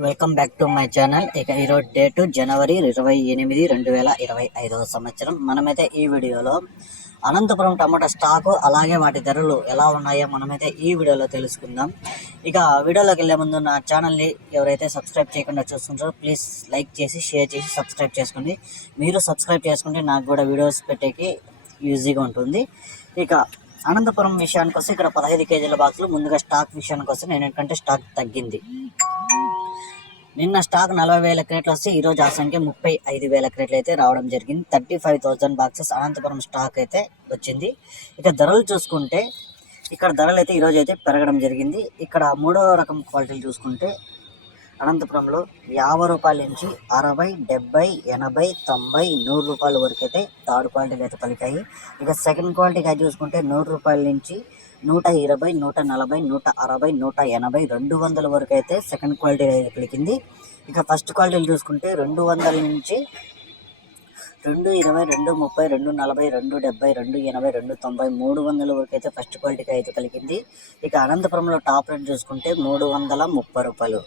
Welcome back to my channel. ఇక ఈరోజు date జనవరి ఇరవై ఎనిమిది రెండు వేల ఇరవై ఐదవ సంవత్సరం. మనమైతే ఈ వీడియోలో అనంతపురం టమాటా స్టాకు అలాగే వాటి ధరలు ఎలా ఉన్నాయో మనమైతే ఈ వీడియోలో తెలుసుకుందాం. ఇక వీడియోలోకి వెళ్ళే ముందు నా ఛానల్ని ఎవరైతే సబ్స్క్రైబ్ చేయకుండా చూస్తుంటారో ప్లీజ్ లైక్ చేసి షేర్ చేసి సబ్స్క్రైబ్ చేసుకోండి. మీరు సబ్స్క్రైబ్ చేసుకుంటే నాకు కూడా వీడియోస్ పెట్టేకి ఈజీగా ఉంటుంది. ఇక అనంతపురం విషయానికి వస్తే ఇక్కడ పదహైదు కేజీల బాక్సులు ముందుగా స్టాక్ విషయానికి వస్తే నేను ఎందుకంటే స్టాక్ తగ్గింది. నిన్న స్టాక్ నలభై వేల క్రేట్లు వస్తే ఈరోజు ఆ సంఖ్య ముప్పై ఐదు వేల క్రేట్లు అయితే రావడం జరిగింది. Thirty five thousand boxes Anantapur stock అయితే వచ్చింది. ఇక ధరలు చూసుకుంటే ఇక్కడ ధరలు అయితే ఈరోజు అయితే పెరగడం జరిగింది. ఇక్కడ మూడో రకం క్వాలిటీలు చూసుకుంటే అనంతపురంలో యాభై రూపాయల నుంచి అరవై డెబ్బై ఎనభై తొంభై నూరు రూపాయల వరకు అయితే థర్డ్ క్వాలిటీలు అయితే పలికాయి. ఇక సెకండ్ క్వాలిటీగా చూసుకుంటే నూరు రూపాయల నుంచి నూట ఇరవై నూట నలభై నూట అరవై నూట ఎనభై రెండు వందల వరకు అయితే సెకండ్ క్వాలిటీ అయితే పలికింది. ఇక ఫస్ట్ క్వాలిటీలు చూసుకుంటే రెండు వందల నుంచి రెండు ఇరవై రెండు ముప్పై రెండు నలభై రెండు డెబ్బై రెండు ఎనభై రెండు తొంభై మూడు వందల వరకు అయితే ఫస్ట్ క్వాలిటీకి అయితే పలికింది. ఇక అనంతపురంలో టాప్ రేట్ చూసుకుంటే మూడు వందల ముప్పై రూపాయలు.